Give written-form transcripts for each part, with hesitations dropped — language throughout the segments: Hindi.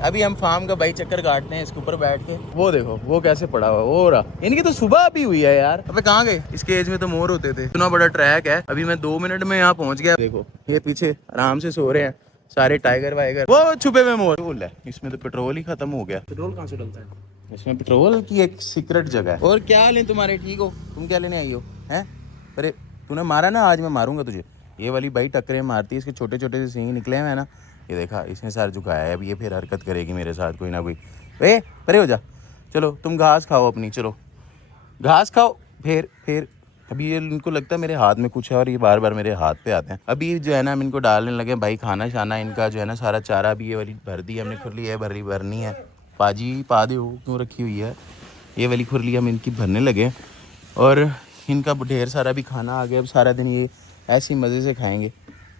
अभी हम फार्म का भाई चक्कर काटते हैं इसके ऊपर बैठ के। वो देखो वो कैसे पड़ा हुआ, वो रहा। इनकी तो सुबह अभी हुई है यार। अबे कहाँ गए? इसके एज में तो मोर होते थे। इतना बड़ा ट्रैक है, अभी मैं 2 मिनट में यहाँ पहुंच गया। देखो ये पीछे आराम से सो रहे हैं सारे टाइगर वाइगर, वो छुपे हुए मोर। पेट्रोल है इसमें, तो पेट्रोल ही खत्म हो गया। पेट्रोल कहाँ से डलता है इसमें? पेट्रोल की एक सीक्रेट जगह है। और क्या हाल है तुम्हारे? ठीक हो? तुम क्या लेने आई हो? हैं? अरे तूने मारा ना, आज मैं मारूंगा तुझे। ये वाली भाई टक्करें मारती है, इसके छोटे छोटे से सींग निकले हुए हैं ना। ये देखा, इसने सर झुकाया है। अब ये फिर हरकत करेगी मेरे साथ कोई ना कोई। ए परे हो जा। चलो तुम घास खाओ अपनी, चलो घास खाओ। फिर अभी ये इनको लगता है मेरे हाथ में कुछ है और ये बार बार मेरे हाथ पे आते हैं। अभी जो है ना हम इनको डालने लगे भाई खाना शाना, इनका जो है ना सारा चारा। अभी ये वाली भर दी हमने खुरली है, भरनी है। पाजी पा दे हो क्यों रखी हुई है? ये वाली खुरली हम इनकी भरने लगे और इनका ढेर सारा भी खाना आ गया। अब सारा दिन ये ऐसे ही मज़े से खाएंगे।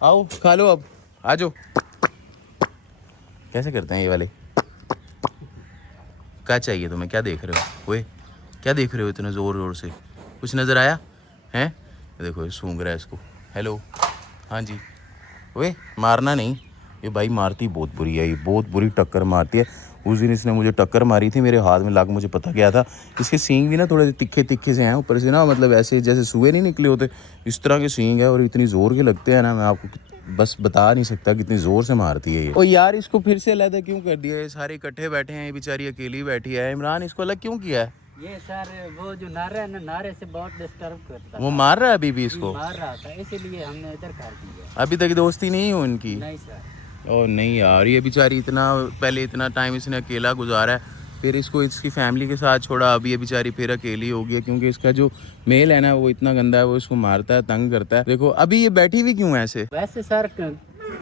आओ खा लो, अब आ जाओ। कैसे करते हैं ये वाले? क्या चाहिए तुम्हें? क्या देख रहे हो? ओए क्या देख रहे हो इतने ज़ोर ज़ोर से? कुछ नज़र आया है? देखो ये सूंघ रहा है इसको। हेलो हाँ जी। ओए मारना नहीं, ये भाई मारती बहुत बुरी है, ये बहुत बुरी टक्कर मारती है। उस दिन इसने मुझे टक्कर मारी थी, मेरे हाथ में लाग, मुझे पता क्या था। इसके सींग भी ना थोड़े तिखे तिखे से हैं ऊपर से ना, मतलब ऐसे जैसे सुए नहीं निकले होते, इस तरह के सींग है और इतनी ज़ोर के लगते हैं ना, मैं आपको बस बता नहीं सकता कितनी ज़ोर से मारती है ये। ओ यार इसको फिर से अलग क्यों कर दिया? ये सारे इकट्ठे बैठे हैं, ये बेचारी अकेली बैठी है। इमरान इसको अलग क्यों किया है? ये सर वो जो नारा है ना, नारे से बहुत डिस्टर्ब करता है। वो मार रहा है अभी भी इसको? मार रहा था, इसीलिए हमने इधर कर दिया। अभी तक दोस्ती नहीं हो इनकी? नहीं सर। और नहीं यार, ये बेचारी इतना पहले इतना टाइम इसने अकेला गुजारा है, फिर इसको इसकी फैमिली के साथ छोड़ा, अभी ये बेचारी फिर अकेली हो गई है। क्योंकि इसका जो मेल है ना वो इतना गंदा है, वो इसको मारता है, तंग करता है। देखो अभी ये बैठी हुई क्यों है ऐसे? वैसे सर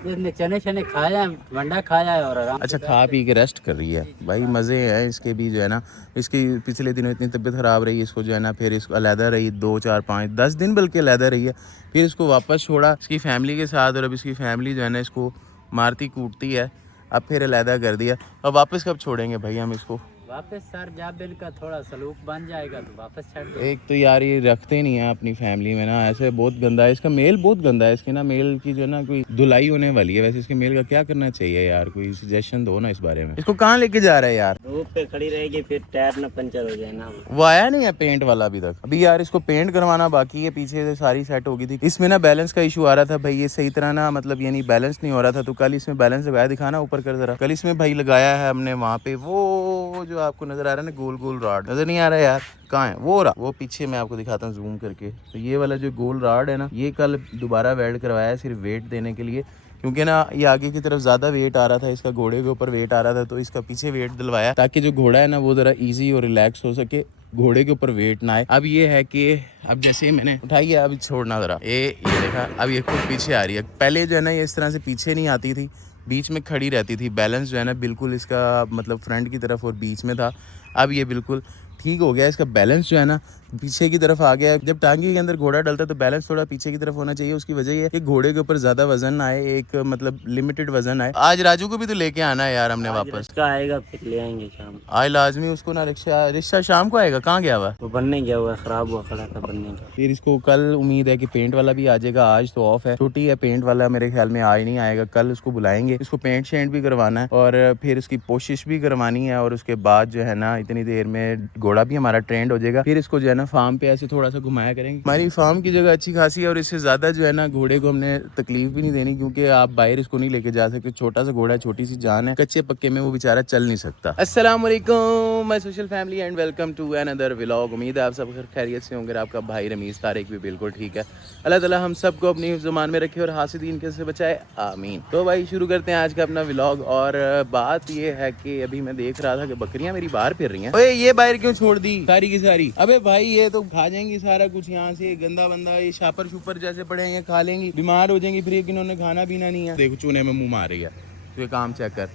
इसने चने शने खाया है, वंडा खाया है और आराम। अच्छा खा पी के रेस्ट कर रही है भाई, मज़े हैं इसके भी जो है ना। इसकी पिछले दिनों इतनी तबीयत ख़राब रही, इसको जो है ना फिर इसको अलहदा रही 2 4 5 10 दिन बल्कि अलहदा रही है। फिर इसको वापस छोड़ा इसकी फैमिली के साथ, और अब इसकी फैमिली जो है ना इसको मारती कूटती है। अब फिर अलहदा कर दिया। अब वापस कब छोड़ेंगे भाई हम इसको? वापस सर जब इनका थोड़ा सलूक बन जाएगा तो वापस छड़ दो। एक तो यार ये रखते नहीं है अपनी फैमिली में ना, ऐसे बहुत गंदा है इसका मेल, बहुत गंदा है इसकी ना मेल की जो है ना कोई धुलाई होने वाली है। वैसे इसके मेल का क्या करना चाहिए यार? कोई सजेशन दो ना इस बारे में। इसको कहाँ लेके जा रहा है यार? धूप पे खड़ी रहेगी फिर टायर ना पंचर हो जाए ना। वो आया नहीं है पेंट वाला अभी तक? अभी यार इसको पेंट करवाना बाकी है, पीछे से सारी सेट हो गई थी। इसमें ना बैलेंस का इशू आ रहा था भाई, ये सही तरह ना मतलब यानी बैलेंस नहीं हो रहा था। तो कल इसमें बैलेंस लगाया, दिखाना ऊपर कर जरा। कल इसमें भाई लगाया है हमने वहाँ पे, वो जो आपको नजर आ रहा है ना गोल गोल रॉड, नजर नहीं आ रहा यार? कहाँ है वो? रहा वो पीछे, मैं आपको दिखाता हूँ जूम करके। तो ये वाला जो गोल रॉड है ना, ये कल दोबारा वेल्ड करवाया है सिर्फ वेट देने के लिए। क्योंकि ना ये आगे की तरफ ज़्यादा वेट आ रहा था, इसका घोड़े के ऊपर वेट आ रहा था, तो इसका पीछे वेट दिलवाया ताकि जो घोड़ा है ना वो ज़रा इजी और रिलैक्स हो सके, घोड़े के ऊपर वेट ना आए। अब ये है कि अब जैसे ही मैंने उठाई है, अभी छोड़ना ज़रा, ये देखा अब ये खुद पीछे आ रही है। पहले जो है ना ये इस तरह से पीछे नहीं आती थी, बीच में खड़ी रहती थी। बैलेंस जो है ना बिल्कुल इसका मतलब फ्रंट की तरफ और बीच में था। अब ये बिल्कुल ठीक हो गया, इसका बैलेंस जो है ना पीछे की तरफ आ गया। जब टांगी के अंदर घोड़ा डलता है तो बैलेंस थोड़ा पीछे की तरफ होना चाहिए। उसकी वजह ये है कि घोड़े के ऊपर ज्यादा वजन आए, एक मतलब लिमिटेड वजन आए। आज राजू को भी तो लेके आना है यार हमने वापस। आएगा फिर ले आएंगे शाम। आज लाजमी उसको ना रिक्शा शाम को आएगा। कहाँ गया हुआ? वो बनने गया हुआ, खराब हुआ खड़ा था बनने का। फिर इसको कल उम्मीद है कि पेंट वाला भी आ जाएगा। आज तो ऑफ है, छुट्टी है। पेंट वाला मेरे ख्याल में आज नहीं आएगा, कल उसको बुलाएंगे। इसको पेंट शेंट भी करवाना है और फिर उसकी पोशिश भी करवानी है। और उसके बाद जो है ना इतनी देर में घोड़ा भी हमारा ट्रेंड हो जाएगा। फिर इसको जो है ना फार्म पे ऐसे थोड़ा सा घुमाया करेंगे। हमारी फार्म की जगह अच्छी खासी है और इससे ज्यादा जो है ना घोड़े को हमने तकलीफ भी नहीं देनी, क्योंकि आप बाहर इसको नहीं लेके जा सकते। छोटा सा घोड़ा है, छोटी सी जान है, कच्चे पक्के में वो बेचारा चल नहीं सकता। अस्सलाम वालेकुम my social family and welcome to another vlog. उम्मीद है आप सब खैरियत से होंगे। आपका भाई रमीज़ तारिक भी बिल्कुल ठीक है। अल्लाह ताला हम सबको अपनी ज़ुबान में रखे और हासिदीन के से बचाए, आमीन। तो भाई शुरू करते हैं आज का अपना व्लॉग। और बात ये है कि अभी मैं देख रहा था कि बकरियां मेरी बाहर फिर रही हैं। ओए ये बाहर क्यों छोड़ दी सारी की सारी? अबे भाई ये तो खा जाएंगी सारा कुछ यहाँ से, गंदा बंदा ये शापर शुपर जैसे पड़े हैं खा लेंगी, बीमार हो जाएंगी। फिर ये इन्होंने खाना पीना नहीं है। देखो चूने में मुंह मार रही है, तो ये काम चेक कर,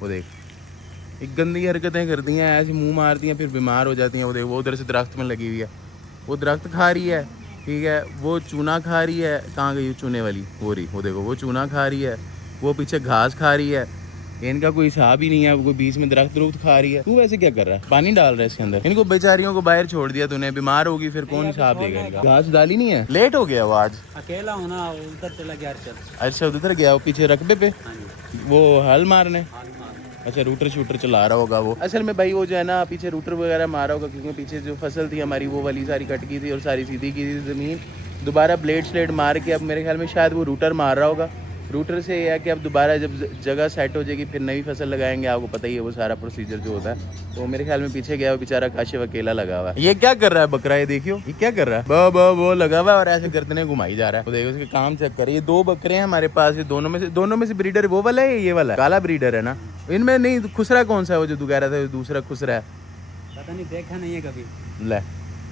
वो देख एक गंदी हरकतें करती हैं, ऐसी मुंह मारती हैं फिर बीमार हो जाती हैं। वो देख वो उधर से दरख्त में लगी हुई है, वो दरख्त खा रही है, ठीक है। वो चूना खा रही है, कहाँ गई चूने वाली? हो रही, वो देखो वो चूना खा रही है, वो पीछे घास खा रही है। इनका कोई हिसाब ही नहीं है, वो बीच में दरख्त खा रही है। तू वैसे क्या कर रहा है? पानी डाल रहा है इसके अंदर। इनको बेचारियों को बाहर छोड़ दिया तूने, बीमार होगी फिर कौन हिसाब देगा इनका? घास डाली नहीं है, लेट हो गया वो आज। अकेला होना उधर चला गया। अच्छा उधर गया वो पीछे रकबे पे, वो हल मारने। अच्छा रूटर शूटर चला रहा होगा वो। असल में भाई वो जो है ना पीछे रूटर वगैरह मारा होगा, क्योंकि पीछे जो फसल थी हमारी वो वाली सारी कट की थी और सारी सीधी की थी ज़मीन। दोबारा ब्लेड स्लेड मार के अब मेरे ख्याल में शायद वो रूटर मार रहा होगा। रूटर से यह है कि अब दोबारा जब जगह सेट हो जाएगी फिर नई फसल लगाएंगे। आपको पता ही है वो सारा प्रोसीजर जो होता है। तो मेरे ख्याल में पीछे गया वो बेचारा काशिफ अकेला लगा हुआ है। ये क्या कर रहा है बकरा, ये देखियो ये क्या कर रहा है, वो लगा हुआ है और ऐसे गर्दनें घुमाई जा रहा है। तो देखो उसके काम चेक कर। ये 2 बकरे हैं हमारे पास, ये दोनों में से ब्रीडर वो वाला है, ये वाला काला ब्रीडर है ना। इनमें नहीं खुसरा कौन सा है वो जो तू कह रहा था दूसरा खुसरा है? पता नहीं, देखा नहीं है कभी। ले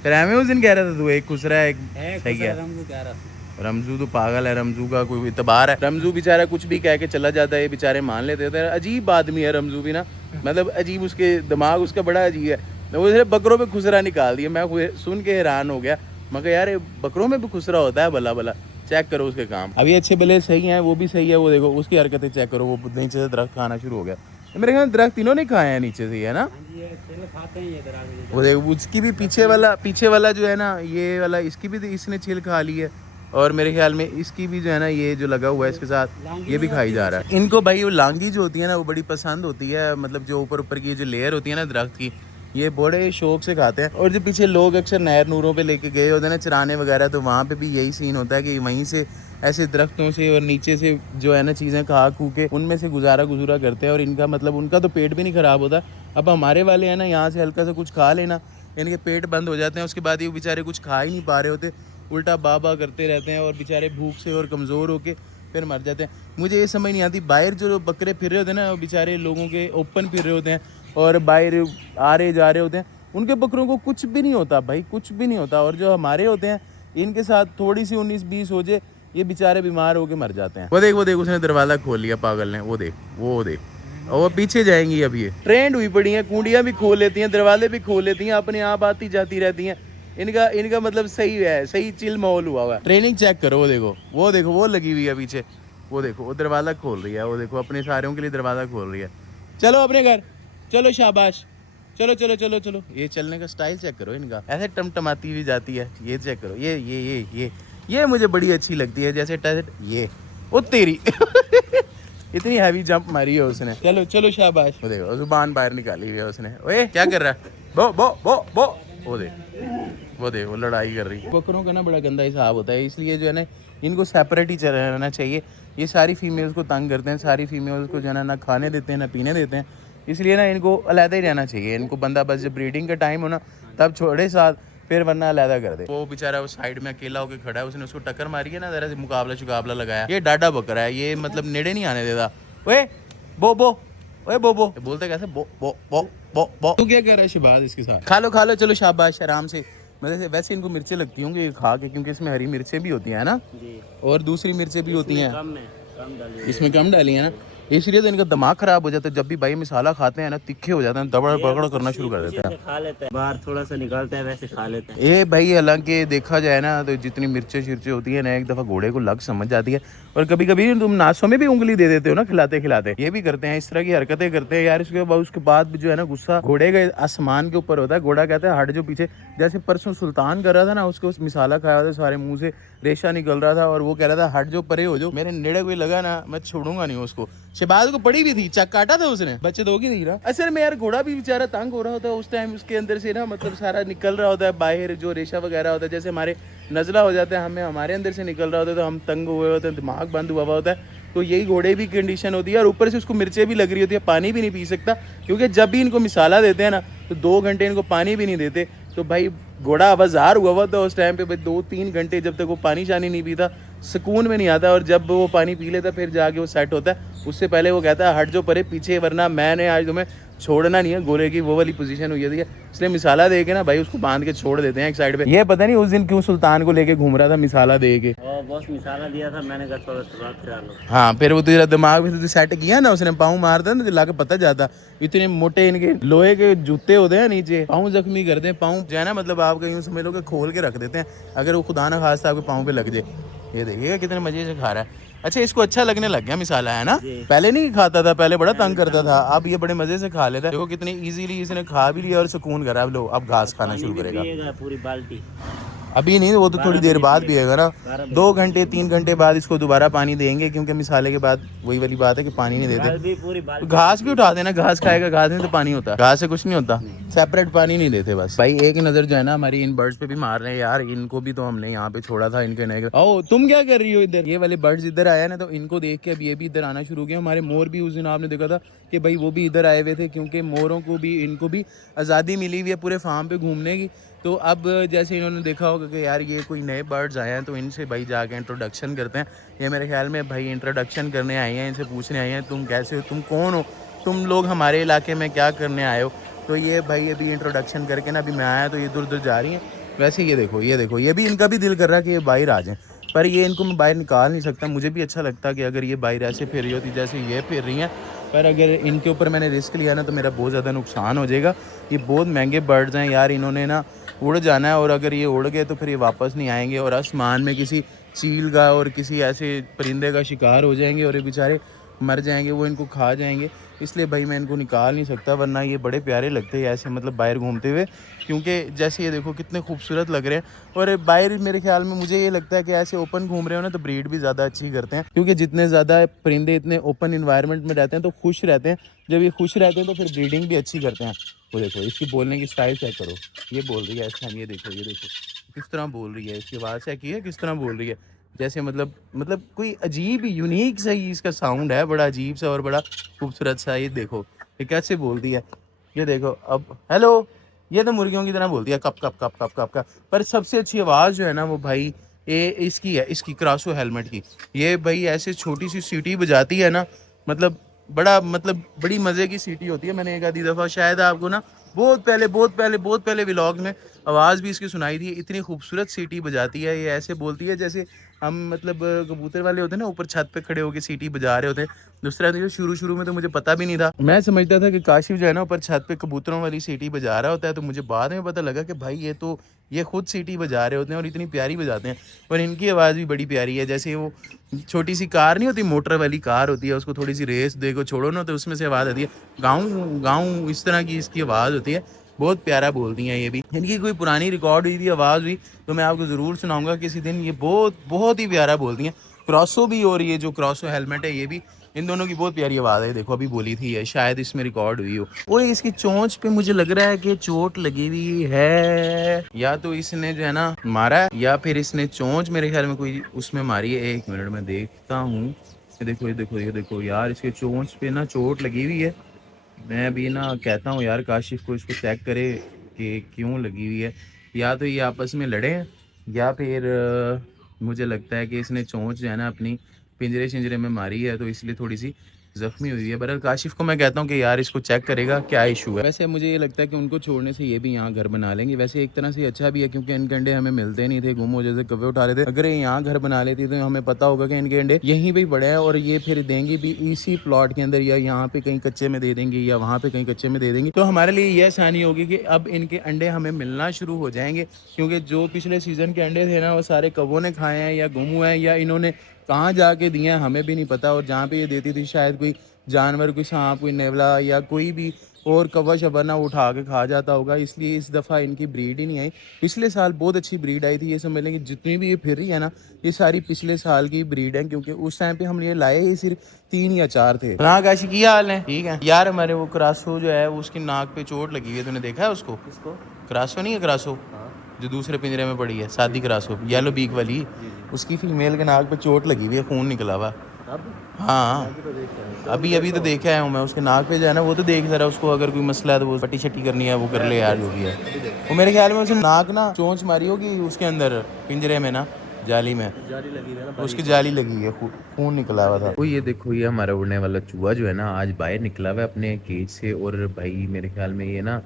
फिर हमें उस दिन कह रहा था तू एक खुसरा है सही है। रमजू कह रहा था। रमजू तो पागल है, रमजू का कोई इतबार है? रमजू बेचारा कुछ भी कह के चला जाता है, ये बेचारे मान लेते थे। अजीब आदमी है रमजू भी ना, मतलब अजीब, उसके दिमाग उसका बड़ा अजीब है। वो सिर्फ बकरों पे खुसरा निकाल दिया। मैं सुन के हैरान हो गया, मगर यार ये बकरों में भी खुसरा होता है? भला भला चेक करो उसके काम। अभी अच्छे भले सही हैं, वो भी सही है। वो देखो उसकी हरकतें चेक करो, वो नीचे से दरख्त खाना शुरू हो गया। मेरे ख्याल दरख्त तीनों ने खाए हैं नीचे से, है ना? खाते हैं ये दराज। वो देखो उसकी भी पीछे वाला जो है ना, ये वाला इसकी भी इसने छिल खा ली है। और मेरे ख्याल में इसकी भी जो है ना, ये जो लगा हुआ है इसके साथ ये भी खाई जा रहा है। इनको भाई वो लांगी जो होती है ना वो बड़ी पसंद होती है, मतलब जो ऊपर की जो लेयर होती है ना दरख्त की, ये बड़े शौक से खाते हैं। और जो पीछे लोग अक्सर नहर नूरों पे लेके गए होते हैं ना चराने वगैरह, तो वहाँ पे भी यही सीन होता है कि वहीं से ऐसे दरख्तों से और नीचे से जो है ना चीज़ें खा खू के उनमें से गुजारा करते हैं। और इनका मतलब उनका तो पेट भी नहीं ख़राब होता। अब हमारे वाले हैं ना, यहाँ से हल्का सा कुछ खा लेना इनके पेट बंद हो जाते हैं। उसके बाद ये बेचारे कुछ खा ही नहीं पा रहे होते, उल्टा बाबा करते रहते हैं और बेचारे भूख से और कमज़ोर होके फिर मर जाते हैं। मुझे ये समझ नहीं आती, बाहर जो बकरे फिर रहे होते हैं ना, वो बेचारे लोगों के ओपन फिर रहे होते हैं और बाहर आ रहे जा रहे होते हैं, उनके बकरों को कुछ भी नहीं होता भाई, कुछ भी नहीं होता। और जो हमारे होते हैं इनके साथ थोड़ी सी 19-20 हो जाए, ये बेचारे बीमार होके मर जाते हैं। वो देख उसने दरवाज़ा खोल लिया पागल ने। वो देख और वो पीछे जाएंगी। अब ये ट्रेंड हुई पड़ी हैं, कुंडियाँ भी खोल लेती हैं, दरवाजे भी खोल लेती हैं, अपने आप आती जाती रहती हैं। इनका मतलब सही है, सही चिल माहौल हुआ हुआ है। ट्रेनिंग चेक करो, वो देखो वो लगी हुई है पीछे। वो देखो वो दरवाज़ा खोल रही है, वो देखो अपने सारों के लिए दरवाज़ा खोल रही है। चलो अपने घर चलो, शाबाश, चलो चलो चलो चलो। ये चलने का स्टाइल चेक करो इनका, ऐसे टमटमाती हुई जाती है। ये चेक करो, ये मुझे बड़ी अच्छी लगती है, जैसे ये वो तेरी इतनी हैवी जंप मारी है उसने। चलो चलो शाबाश। वो देखो जुबान बाहर निकाली हुई है उसने। ओए क्या कर रहा है? बो वो देख वो लड़ाई कर रही है। बकरों का ना बड़ा गंदा हिसाब होता है, इसलिए जो है ना इनको सेपरेट ही रहना चाहिए। ये सारी फीमेल्स को तंग करते हैं, सारी फीमेल्स को जो है ना खाने देते हैं ना पीने देते हैं, इसलिए ना इनको अलहदा ही रहना चाहिए। इनको बंदा बस जब ब्रीडिंग का टाइम हो ना तब छोड़े साथ, फिर वरना अलहदा कर दे। वो बेचारा वो साइड में अकेला होकर खड़ा है, उसने उसको टक्कर मारी है ना, जरा से मुकाबला लगाया। ये डाडा बकरा है, ये मतलब नेड़े नहीं आने देता। ओए बो बोलते कैसे बो। तू क्या कर रहा है शहबाज इसके साथ? खा लो चलो शाबाश आराम से। वैसे इनको मिर्चें लगती होंगी खा के, क्योंकि इसमें हरी मिर्चें भी होती हैं ना जी, और दूसरी मिर्चें भी होती हैं। इसमें कम डाली है ना, इसलिए तो इनका दिमाग खराब हो जाता है। जब भी भाई मसाला खाते हैं ना तिखे हो जाते हैं, दबड़ पकड़ करना शुरू कर देते हैं। खा लेते हैं, बाहर थोड़ा सा निकालते हैं, वैसे खा लेते हैं। ये भाई हालांकि देखा जाए ना तो जितनी मिर्चें शिर्चें होती है ना, एक दफ़ा घोड़े को लग समझ जाती है। और कभी कभी तुम नाशों में भी उंगली दे देते हो ना खिलाते खिलाते, ये भी करते हैं, इस तरह की हरकतें करते हैं यार। उसके बाद भी जो है ना गुस्सा घोड़े के आसमान के ऊपर होता है। घोड़ा कहता है हट जो पीछे। जैसे परसों सुल्तान कर रहा था ना, उसको उस मिसाला खाया था, सारे मुंह से रेशा निकल रहा था और वो कह रहा था हट जो परे हो जो। मेरे नेड़े कोई लगा ना मैं छोड़ूंगा नहीं उसको। शहबाज को पड़ी भी थी, चक काटा था उसने, बच्चे दोगी नहीं रहा। असल में यार घोड़ा भी बेचारा तंग हो रहा होता है उस टाइम, उसके अंदर से ना मतलब सारा निकल रहा होता है बाहर, जो रेशा वगैरह होता है। जैसे हमारे नज़ला हो जाता है, हमें हमारे अंदर से निकल रहा होता है, तो हम तंग हुए होते हैं, दिमाग बंद हुआ होता है। तो यही घोड़े भी कंडीशन होती है। और ऊपर से उसको मिर्चें भी लग रही होती है, पानी भी नहीं पी सकता, क्योंकि जब भी इनको मिसाला देते हैं ना तो 2 घंटे इनको पानी भी नहीं देते। तो भाई घोड़ा आवाज़ार हुआ था उस टाइम पे भाई, 2-3 घंटे जब तक वो पानी शानी नहीं पीता सुकून में नहीं आता। और जब वो पानी पी लेता फिर जाके वो सेट होता है। उससे पहले वो कहता है हट जो परे पीछे, वरना मैंने आज तुम्हें छोड़ना नहीं है। गोले की वो वाली पोजीशन हुई है, इसलिए मिसाला दे के ना भाई उसको बांध के छोड़ देते हैं एक साइड पे। ये पता नहीं उस दिन क्यों सुल्तान को लेके घूम रहा था मिसाला दे के। बस मिसाला दिया था, मैंने कहा थोड़ा सा लो। हाँ फिर वो तेरा दिमाग में सेट किया ना उसने, पाँव मारता ना ला के पता जाता। इतने मोटे इनके लोहे के जूते होते हैं नीचे, पाँव जख्मी करते हैं। पाँव जो है ना मतलब आप यूँ समझ लो कि खोल के रख देते हैं, अगर वो खुदा ना खास्ता आपके पाँव पे लग जाए। ये देखिएगा कितने मजे से खा रहा है। अच्छा इसको अच्छा लगने लग गया मिसाला, है ना? पहले नहीं खाता था, पहले बड़ा तंग करता था, अब ये बड़े मजे से खा लेता है। देखो कितनी इजीली इसने खा भी लिया और सुकून करा। अब लो अब घास खाना शुरू करेगा पूरी बाल्टी। अभी नहीं, वो तो थोड़ी देर बाद पिएगा ना, 2 घंटे 3 घंटे बाद इसको दोबारा पानी देंगे, क्योंकि मिसाले के बाद वही वाली बात है कि पानी नहीं देते। तो घास भी उठा देना, घास खाएगा, घास में तो पानी होता है, घास से कुछ नहीं होता, सेपरेट पानी नहीं देते बस। भाई एक नज़र जो है ना हमारी इन बर्ड्स पे भी मार रहे हैं यार, इनको भी तो हमने यहाँ पे छोड़ा था, इनके नए। ओ तुम क्या कर रही हो इधर? ये वाले बर्ड्स इधर आया ना, तो इनको देख के अब ये भी इधर आना शुरू हो गया। हमारे मोर भी उस दिन आपने देखा था कि भाई वो भी इधर आए हुए थे, क्योंकि मोरों को भी, इनको भी आज़ादी मिली हुई है पूरे फार्म पे घूमने की। तो अब जैसे इन्होंने देखा होगा कि यार ये कोई नए बर्ड्स आए हैं, तो इनसे भाई जाके इंट्रोडक्शन करते हैं। ये मेरे ख्याल में भाई इंट्रोडक्शन करने आए हैं, इनसे पूछने आए हैं तुम कैसे हो, तुम कौन हो, तुम लोग हमारे इलाके में क्या करने आए हो। तो ये भाई अभी इंट्रोडक्शन करके ना, अभी मैं आया तो ये दूर दूर जा रही हैं। वैसे ये देखो, ये देखो, ये भी इनका भी दिल कर रहा है कि ये बाहर आ जाएँ, पर ये इनको मैं बाहर निकाल नहीं सकता। मुझे भी अच्छा लगता कि अगर ये बाहर ऐसे फिर रही होती जैसे ये फिर रही हैं, पर अगर इनके ऊपर मैंने रिस्क लिया ना तो मेरा बहुत ज़्यादा नुकसान हो जाएगा। ये बहुत महंगे बर्ड्स हैं यार, इन्होंने ना उड़ जाना है, और अगर ये उड़ गए तो फिर ये वापस नहीं आएंगे, और आसमान में किसी चील का और किसी ऐसे परिंदे का शिकार हो जाएंगे और ये बेचारे मर जाएंगे, वो इनको खा जाएंगे। इसलिए भाई मैं इनको निकाल नहीं सकता, वरना ये बड़े प्यारे लगते हैं ऐसे, मतलब बाहर घूमते हुए, क्योंकि जैसे ये देखो कितने खूबसूरत लग रहे हैं। और बाहर मेरे ख्याल में मुझे ये लगता है कि ऐसे ओपन घूम रहे हो ना तो ब्रीड भी ज़्यादा अच्छी करते हैं, क्योंकि जितने ज़्यादा परिंदे इतने ओपन इन्वायरमेंट में रहते हैं तो खुश रहते हैं। जब ये खुश रहते हैं तो फिर ब्रीडिंग भी अच्छी करते हैं। वो देखो इसकी बोलने की स्टाइल चेक करो, ये बोल रही है ऐसे हम, ये देखो, ये देखो किस तरह बोल रही है, इसकी आवाज़ चेक की है किस तरह बोल रही है, जैसे मतलब कोई अजीब यूनिक सा ही इसका साउंड है, बड़ा अजीब सा और बड़ा खूबसूरत सा। ये देखो ये कैसे बोलती है, ये देखो अब हेलो, ये तो मुर्गियों की तरह बोलती है, cup cup cup cup cup cup. पर सबसे अच्छी आवाज़ जो है ना वो भाई ये इसकी है, इसकी क्रासो हेलमेट की। ये भाई ऐसे छोटी सी सीटी बजाती है ना, मतलब बड़ी मज़े की सीटी होती है। मैंने एक आधी दफ़ा शायद आपको ना बहुत पहले व्लॉग में आवाज़ भी इसकी सुनाई थी। इतनी खूबसूरत सीटी बजाती है, ये ऐसे बोलती है जैसे हम मतलब कबूतर वाले होते हैं ना, ऊपर छत पे खड़े होकर सीटी बजा रहे होते हैं। दूसरा तो शुरू में तो मुझे पता भी नहीं था, मैं समझता था कि काशिफ जो है ना ऊपर छत पे कबूतरों वाली सीटी बजा रहा होता है, तो मुझे बाद में पता लगा कि भाई ये खुद सीटी बजा रहे होते हैं और इतनी प्यारी बजाते हैं। और इनकी आवाज़ भी बड़ी प्यारी है, जैसे वो छोटी सी कार नहीं होती, मोटर वाली कार होती है, उसको थोड़ी सी रेस दे को छोड़ो ना तो उसमें से आवाज़ आती है, गाँव गाँव, इस तरह की इसकी आवाज़ होती है। बहुत प्यारा बोलती हैं ये भी। इनकी कोई पुरानी रिकॉर्ड हुई थी आवाज़ भी, तो मैं आपको ज़रूर सुनाऊंगा किसी दिन। ये बहुत ही प्यारा बोलती हैं। क्रॉसो भी, और ये जो क्रॉसो हेलमेट है ये भी, इन दोनों की बहुत प्यारी आवाज़ है। देखो अभी बोली थी ये, शायद इसमें रिकॉर्ड हुई हो। वो इसकी चोंच पे मुझे लग रहा है कि चोट लगी हुई है, या तो इसने जो है ना मारा है, या फिर इसने चोंच मेरे ख्याल में कोई उसमें मारी है। 1 मिनट में देखता हूँ। ये देखो यार, इसके चोंच पे ना चोट लगी हुई है। मैं अभी ना कहता हूँ यार काशिफ को इसको चेक करे कि क्यों लगी हुई है। या तो ये आपस में लड़े हैं, या फिर मुझे लगता है कि इसने चोंच जो है ना अपनी पिंजरे शिंजरे में मारी है, तो इसलिए थोड़ी सी ज़ख्मी हुई है। बहरहाल काशिफ को मैं कहता हूँ कि यार इसको चेक करेगा क्या इशू है। वैसे मुझे ये लगता है कि उनको छोड़ने से ये भी यहाँ घर बना लेंगे। वैसे एक तरह से अच्छा भी है, क्योंकि इनके अंडे हमें मिलते नहीं थे, गुम हो जैसे कब्जे उठा लेते। अगर ये यहाँ घर बना लेती तो हमें पता होगा कि इनके अंडे यहीं पे पड़े हैं, और ये फिर देंगी भी इसी प्लॉट के अंदर, या यहाँ पे कहीं कच्चे में दे देंगे, या वहाँ पे कहीं कच्चे में दे देंगे। तो हमारे लिए ये आसानी होगी कि अब इनके अंडे हमें मिलना शुरू हो जाएंगे, क्योंकि जो पिछले सीज़न के अंडे थे ना वो सारे कौवों ने खाए हैं, या गुम हुए हैं, या इन्होंने कहाँ जाके दिए हैं हमें भी नहीं पता। और जहाँ पे ये देती थी शायद कोई जानवर, कोई सांप, कोई नेवला, या कोई भी और कौवा शब्बा ना उठा के खा जाता होगा, इसलिए इस दफ़ा इनकी ब्रीड ही नहीं आई। पिछले साल बहुत अच्छी ब्रीड आई थी। ये समझ लें कि जितनी भी ये फिर रही है ना, ये सारी पिछले साल की ब्रीड है, क्योंकि उस टाइम पे हम ये लाए ही सिर्फ 3 या 4 थे। हाँ काशी की हाल है? ठीक है यार। हमारे वो क्रासो जो है उसकी नाक पे चोट लगी हुई है, तूने देखा है उसको? क्रासो नहीं है, क्रासो जो दूसरे पिंजरे में पड़ी है, सादी क्रासो येलो बीक वाली, उसकी फीमेल के नाक पे चोट लगी हुई है, खून निकला हुआ। हाँ अभी तो देखा आया हूँ मैं, उसके नाक पे जो है ना वो तो देख जरा उसको, अगर कोई मसला है तो वो पट्टी शट्टी करनी है वो कर ले यार, जो भी है वो। मेरे ख्याल में उसने नाक ना चोंच मारी होगी उसके अंदर पिंजरे में ना, जाली में लगी है ना, उसकी जाली लगी है, खून निकला हुआ था। वो ये देखो, ये हमारा उड़ने वाला चूहा जो है ना आज बाहर निकला हुआ है अपने केज से, और भाई मेरे ख्याल में ये ना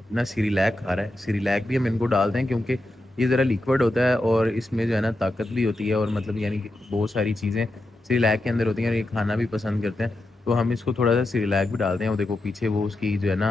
अपना सिरिलैक खा रहा है। सिरिलैक भी हम इनको डालते हैं क्योंकि ये ज़रा लिक्विड होता है और इसमें जो है ना ताकत भी होती है, और मतलब यानी कि बहुत सारी चीज़ें सिरिलैक के अंदर होती हैं और ये खाना भी पसंद करते हैं, तो हम इसको थोड़ा सा सिरिलैक भी डालते हैं। वो देखो पीछे वो उसकी जो है ना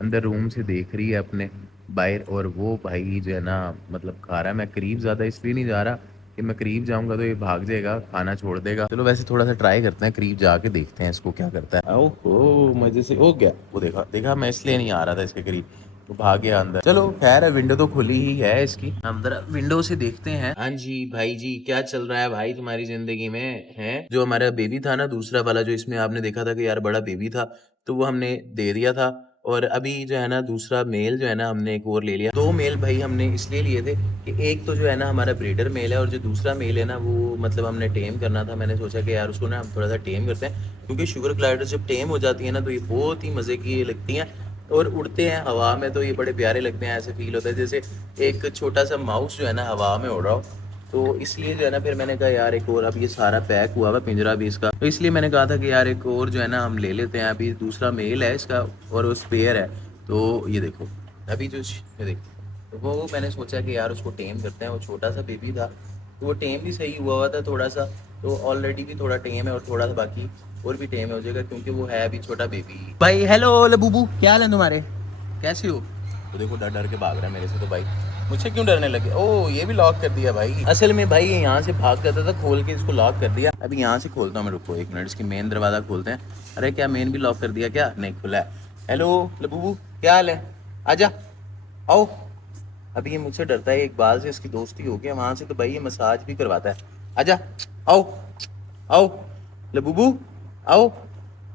अंदर रूम से देख रही है अपने बाहर, और वो भाई जो है ना मतलब खा रहा है। मैं करीब ज़्यादा इसलिए नहीं जा रहा कि मैं करीब जाऊंगा तो ये भाग जाएगा, खाना छोड़ देगा। चलो वैसे थोड़ा सा ट्राई करते हैं, करीब जाके देखते हैं इसको क्या करता है। ओहो मजे से हो गया, वो देखा मैं इसलिए नहीं आ रहा था इसके करीब, तो भाग गया अंदर। चलो खैर है, विंडो तो खुली ही है इसकी, हम जरा विंडो से देखते हैं। हाँ जी भाई जी, क्या चल रहा है भाई तुम्हारी जिंदगी में है? जो हमारा बेबी था ना दूसरा वाला, जो इसमें आपने देखा था कि यार बड़ा बेबी था, तो वो हमने दे दिया था। और अभी जो है ना दूसरा मेल जो है ना हमने एक और ले लिया। दो मेल भाई हमने इसलिए लिए थे कि एक तो जो है ना हमारा ब्रीडर मेल है, और जो दूसरा मेल है ना वो मतलब हमने टेम करना था। मैंने सोचा कि यार उसको ना हम थोड़ा सा टेम करते हैं, क्योंकि शुगर ग्लाइडर जब टेम हो जाती है ना तो ये बहुत ही मज़े की लगती हैं और उड़ते हैं हवा में, तो ये बड़े प्यारे लगते हैं। ऐसे फील होता है जैसे एक छोटा सा माउस जो है ना हवा में उड़ रहा हो। तो इसलिए जो है ना फिर मैंने कहा यार एक और, अब ये सारा पैक हुआ हुआ पिंजरा भी इसका, तो इसलिए मैंने कहा था कि यार एक और जो है ना हम ले लेते हैं। अभी दूसरा मेल है इसका और वो स्पेयर है। तो ये देखो अभी जो ये देखो, तो वो मैंने सोचा कि यार उसको टेम करते हैं। वो छोटा सा बेबी था तो वो टेम भी सही हुआ था थोड़ा सा, तो ऑलरेडी भी थोड़ा टेम है और थोड़ा सा बाकी और भी टेम हो जाएगा, क्योंकि वो है अभी छोटा बेबी। भाई हेलो लबूबू, क्या हाल है तुम्हारे, कैसे हो? तो देखो डर डर के भाग रहा है मेरे से। तो भाई मुझसे क्यों डरने लगे? ओ ये भी लॉक कर दिया भाई। असल में भाई यहाँ से भाग जाता था, खोल के इसको लॉक कर दिया। अभी यहाँ से खोलता हूँ मैं, रुको एक मिनट, इसकी मेन दरवाजा खोलते हैं। अरे क्या मेन भी लॉक कर दिया क्या? नहीं खुला है। हेलो लबूबू, क्या हाल है? आजा, आओ। अभी ये मुझसे डरता है, एक बाल से इसकी दोस्ती हो गया, वहां से तो भाई ये मसाज भी करवाता है। आजा, आओ आओ लबूबू, आओ।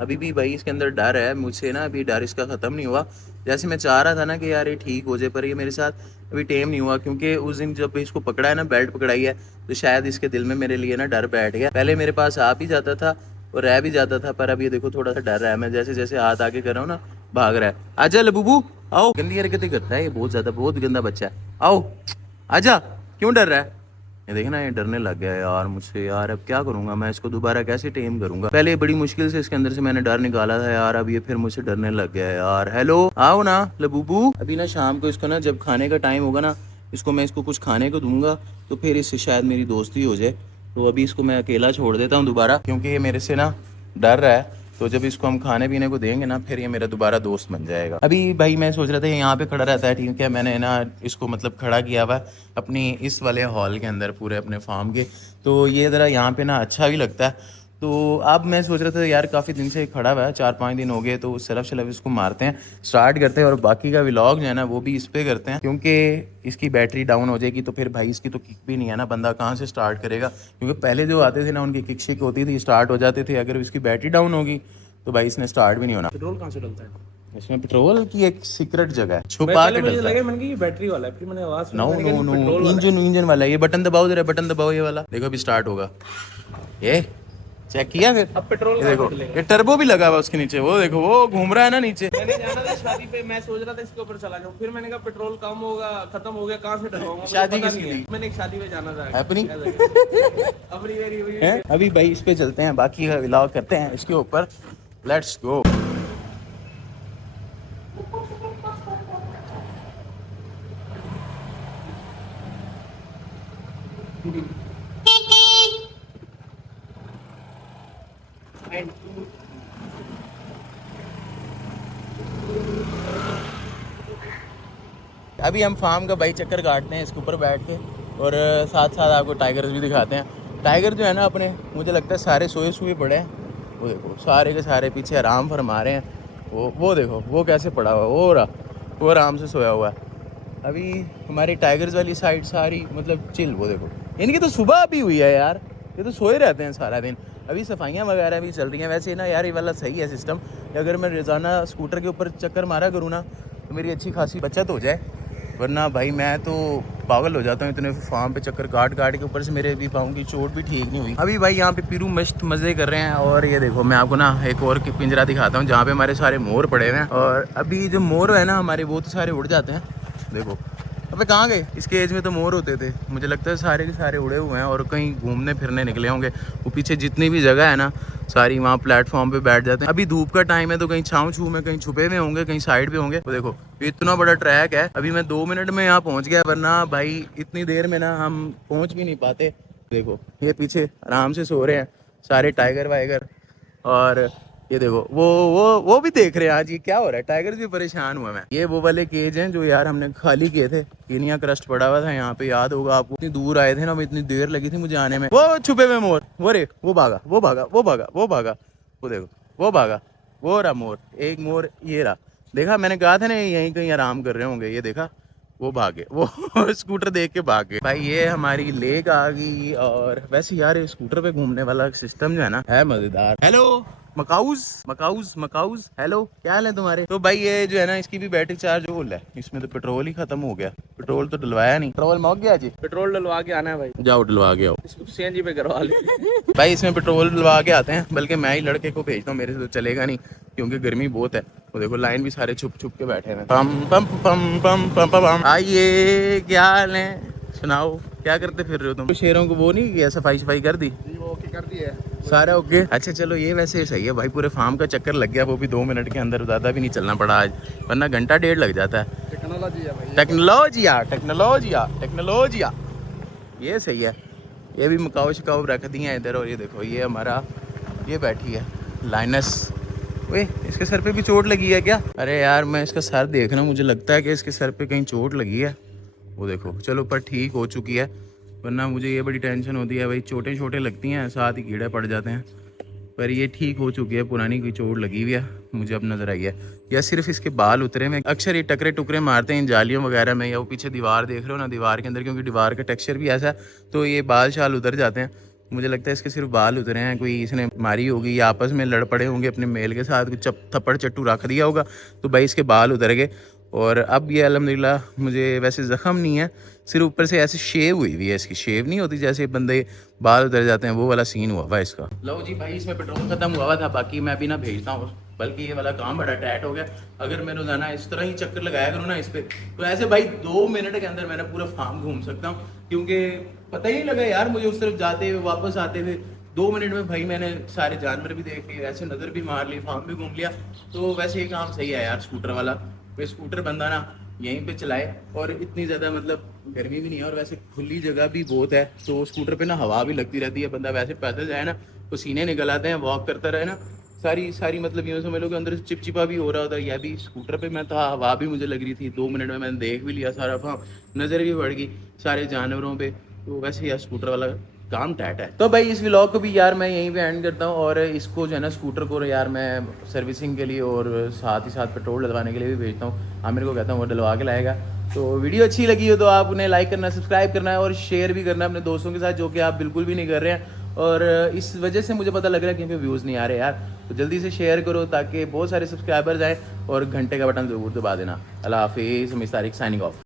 अभी भी भाई इसके अंदर डर है मुझसे ना, अभी डर इसका ख़त्म नहीं हुआ। जैसे मैं चाह रहा था ना कि यार ये ठीक हो जाए, पर ये मेरे साथ अभी टेम नहीं हुआ, क्योंकि उस दिन जब इसको पकड़ा है ना, बेल्ट पकड़ाई है, तो शायद इसके दिल में मेरे लिए ना डर बैठ गया। पहले मेरे पास आ भी जाता था और रह भी जाता था, पर अब ये देखो थोड़ा सा डर रहा है। मैं जैसे जैसे हाथ आगे कर रहा हूँ ना, भाग रहा है। आजा लबूबू, आओ। गंदी हरकतें करता है ये, बहुत ज़्यादा, बहुत गंदा बच्चा है। आओ आजा, क्यों डर रहा है? ये देखना ये डरने लग गया है यार मुझसे। यार अब क्या करूंगा मैं, इसको दोबारा कैसे टेम करूंगा? पहले बड़ी मुश्किल से इसके अंदर से मैंने डर निकाला था यार, अब ये फिर मुझसे डरने लग गया है यार। हेलो आओ ना लबूबू। अभी ना शाम को इसको ना जब खाने का टाइम होगा ना, इसको कुछ खाने को दूंगा, तो फिर इससे शायद मेरी दोस्ती हो जाए। तो अभी इसको मैं अकेला छोड़ देता हूँ दोबारा, क्योंकि ये मेरे से ना डर रहा है। तो जब इसको हम खाने पीने को देंगे ना, फिर ये मेरा दोबारा दोस्त बन जाएगा। अभी भाई मैं सोच रहा था यहाँ पे खड़ा रहता है, ठीक है, मैंने ना इसको मतलब खड़ा किया हुआ अपनी इस वाले हॉल के अंदर पूरे अपने फार्म के, तो ये ज़रा यहाँ पे ना अच्छा भी लगता है। तो अब मैं सोच रहा था यार काफ़ी दिन से खड़ा हुआ है, 4-5 दिन हो गए, तो सरफ शलफ इसको मारते हैं, स्टार्ट करते हैं, और बाकी का व्लॉग जो है ना वो भी इस पे करते हैं, क्योंकि इसकी बैटरी डाउन हो जाएगी तो फिर भाई इसकी तो किक भी नहीं है ना, बंदा कहाँ से स्टार्ट करेगा? क्योंकि पहले जो आते थे ना उनकी किक शिक होती थी, स्टार्ट हो जाते थे। अगर इसकी बैटरी डाउन होगी तो भाई इसने स्टार्ट भी नहीं होना। पेट्रोल कहाँ से डलता है? इसमें पेट्रोल की एक सीक्रेट जगह है, छुपा के मुझे डलता है। लगा मैंने कि ये बैटरी वाला है, फिर मैंने आवाज सुनी, नो मैंने कहा नो ये नो, पेट्रोल वाला है। इंजन वाला है। ये बटन दबाओ जरा, बटन दबाओ ये वाला, देखो अभी स्टार्ट होगा। ये चेक किया फिर? अब पेट्रोल ये कहाँ देखो से डलेगा? ये टर्बो भी लगा हुआ उसके नीचे, वो देखो वो घूम रहा है ना नीचे। मैंने जाना था शादी पे, मैं सोच रहा था इसके ऊपर चला जाऊं, फिर मैंने कहा पेट्रोल कम होगा, खत्म हो गया, कहाँ से डलवाऊंगा? मुझे शादी पता किसकी नहीं है। थी? मैंने एक शादी में जाना था अपनी? अपनी मेरी हुई हैं? अभी भाई इस पे चलते हैं, बाकी का व्लॉग करते हैं इसके ऊपर। Let's go. अभी हम फार्म का भाई चक्कर काटते हैं इसके ऊपर बैठ के, और साथ साथ आपको टाइगर्स भी दिखाते हैं। टाइगर जो है ना अपने, मुझे लगता है सारे सोए हुए पड़े हैं। वो देखो सारे के सारे पीछे आराम फरमा रहे हैं। वो देखो वो कैसे पड़ा हुआ है, वो रहा, वो आराम से सोया हुआ है। अभी हमारी टाइगर्स वाली साइड सारी मतलब चिल। वो देखो इनकी तो सुबह अभी हुई है यार, ये तो सोए रहते हैं सारा दिन। अभी सफाइयाँ वगैरह भी चल रही हैं। वैसे ना यार ये वाला सही है सिस्टम, अगर मैं रोज़ाना स्कूटर के ऊपर चक्कर मारा करूँ ना तो मेरी अच्छी खासी बचत हो जाए, वरना भाई मैं तो पागल हो जाता हूँ इतने फार्म पे चक्कर काट के। ऊपर से मेरे भी पाँव की चोट भी ठीक नहीं हुई। अभी भाई यहाँ पे पीरू मस्त मज़े कर रहे हैं। और ये देखो मैं आपको ना एक और पिंजरा दिखाता हूँ जहाँ पे हमारे सारे मोर पड़े हुए हैं। और अभी जो मोर है ना हमारे, वो तो सारे उड़ जाते हैं। देखो अबे कहाँ गए? इसके एज में तो मोर होते थे, मुझे लगता है सारे के सारे उड़े हुए हैं और कहीं घूमने फिरने निकले होंगे। वो पीछे जितनी भी जगह है ना सारी वहाँ प्लेटफॉर्म पे बैठ जाते हैं। अभी धूप का टाइम है तो कहीं छाँव छू में कहीं छुपे हुए होंगे, कहीं साइड पे होंगे। तो देखो इतना बड़ा ट्रैक है, अभी मैं 2 मिनट में यहाँ पहुँच गया, वरना भाई इतनी देर में ना हम पहुँच भी नहीं पाते। देखो ये पीछे आराम से सो रहे हैं सारे टाइगर वाइगर। और ये देखो वो भी देख रहे हैं आज ये क्या हो रहा है। टाइगर्स भी परेशान हुआ मैं। ये वो वाले केज हैं जो यार हमने खाली किए थे, कीनिया क्रस्ट पड़ा हुआ था यहाँ पे, याद होगा आपको। इतनी दूर आए थे ना, इतनी देर लगी थी मुझे आने में। वो छुपे हुए मोर, वो रे वो भागा वो भागा वो भागा वो भागा, वो देखो वो भागा, वो रहा मोर, एक मोर ये रहा। देखा, मैंने कहा था ना यहीं कहीं आराम कर रहे होंगे। ये देखा, वो भागे, वो स्कूटर देख के भागे। भाई ये हमारी लेक आ गई। और वैसे यार ये स्कूटर पे घूमने वाला सिस्टम जो है ना, है मजेदार। हेलो मकाउज मकाउज मकाउज, हेलो, क्या हाल है तुम्हारे? तो भाई ये जो है ना, इसकी भी बैटरी चार्ज फुल है। इसमें तो पेट्रोल ही खत्म हो गया। पेट्रोल तो डलवाया नहीं। पेट्रोल मौक गया जी। पेट्रोल डलवा के आना है भाई, जाओ डलवा के आओ। इसको सीएनजी पे करवा ले। भाई इसमें पेट्रोल डलवा के आते हैं। बल्कि मैं ही लड़के को भेजता हूँ, मेरे से तो चलेगा नहीं क्योंकि गर्मी बहुत है। वो देखो लाइन भी सारे छुप छुप के बैठे हैं। पम पम पम पम पम पम। आइए, क्या हाल है? सुनाओ, क्या करते फिर रहे हो तुम? शेरों को वो नहीं किया, सफाई सफाई कर दी? वो ओके कर दी है सारा ओके। अच्छा चलो, ये वैसे सही है भाई। पूरे फार्म का चक्कर लग गया, वो भी 2 मिनट के अंदर। ज़्यादा भी नहीं चलना पड़ा आज, वरना घंटा डेढ़ लग जाता है। टेक्नोलॉजी है भाई, टेक्नोलॉजिया टेक्नोलॉजिया टेक्नोलॉजिया, ये सही है। ये भी मकाऊ शकाऊ रख दिए हैं इधर। और ये देखो, ये हमारा ये बैठी है लाइनस। वे, इसके सर पे भी चोट लगी है क्या? अरे यार मैं इसका सर देख रहा हूँ, मुझे लगता है कि इसके सर पे कहीं चोट लगी है। वो देखो, चलो पर ठीक हो चुकी है, वरना मुझे ये बड़ी टेंशन होती है भाई। छोटे छोटे लगती हैं, साथ ही कीड़े पड़ जाते हैं। पर ये ठीक हो चुकी है, पुरानी कोई चोट लगी हुई है मुझे अब नज़र आई है। या सिर्फ इसके बाल उतरे हुए। अक्सर ये टकरे टुकरे मारते हैं इन जालियों वगैरह में, या वो पीछे दीवार देख रहे हो ना, दीवार के अंदर, क्योंकि दीवार का टेक्सचर भी ऐसा है तो ये बाल शाल उतर जाते हैं। मुझे लगता है इसके सिर्फ बाल उतरे हैं, कोई इसने मारी होगी या आपस में लड़ पड़े होंगे अपने मेल के साथ, कुछ थप्पड़ चट्टू रख दिया होगा तो भाई इसके बाल उतर गए। और अब ये अल्हम्दुलिल्लाह, मुझे वैसे ज़ख़म नहीं है, सिर्फ ऊपर से ऐसे शेव हुई हुई है। इसकी शेव नहीं होती जैसे बंदे बाल उतर जाते हैं, वो वाला सीन हुआ हुआ इसका। लो जी भाई, इसमें पेट्रोल खत्म हुआ था, बाकी मैं अभी ना भेजता हूँ। बल्कि ये वाला काम बड़ा टाइट हो गया। अगर मैं रोजाना इस तरह ही चक्कर लगाया करूँ ना इस पे, तो ऐसे भाई 2 मिनट के अंदर मैंने पूरा फार्म घूम सकता हूँ। क्योंकि पता ही नहीं लगा यार मुझे, उस तरफ जाते हुए वापस आते हुए 2 मिनट में भाई मैंने सारे जानवर भी देख लिए, ऐसे नज़र भी मार ली, फार्म भी घूम लिया। तो वैसे ये काम सही है यार स्कूटर वाला। तो स्कूटर बंदा ना यहीं पे चलाए, और इतनी ज़्यादा मतलब गर्मी भी नहीं है, और वैसे खुली जगह भी बहुत है, तो स्कूटर पे ना हवा भी लगती रहती है। बंदा वैसे पैदल जाए ना, पसीने निकल आते हैं, वॉक करता रहे ना, सारी मतलब यूँ समझ लो कि अंदर से चिपचिपा भी हो रहा होता है। यह भी स्कूटर पे मैं था, हवा भी मुझे लग रही थी। 2 मिनट में मैंने देख भी लिया सारा फार्म, नज़र भी बढ़ गई सारे जानवरों पे। तो वैसे यार स्कूटर वाला काम टाइट है। तो भाई इस व्लॉग को भी यार मैं यहीं पे एंड करता हूँ। और इसको जो है ना, स्कूटर को यार मैं सर्विसिंग के लिए और साथ ही साथ पेट्रोल डलवाने के लिए भी भेजता हूँ। आमिर को कहता हूँ वो डलवा के लाएगा। तो वीडियो अच्छी लगी हो तो आप उन्हें लाइक करना, सब्सक्राइब करना है और शेयर भी करना अपने दोस्तों के साथ, जो कि आप बिल्कुल भी नहीं कर रहे हैं। और इस वजह से मुझे पता लग रहा है क्योंकि व्यूज़ नहीं आ रहे यार। तो जल्दी से शेयर करो ताकि बहुत सारे सब्सक्राइबर्स आए, और घंटे का बटन ज़रूर दबा देना। अल्लाह हाफिज़, मिस तारिक साइनिंग ऑफ।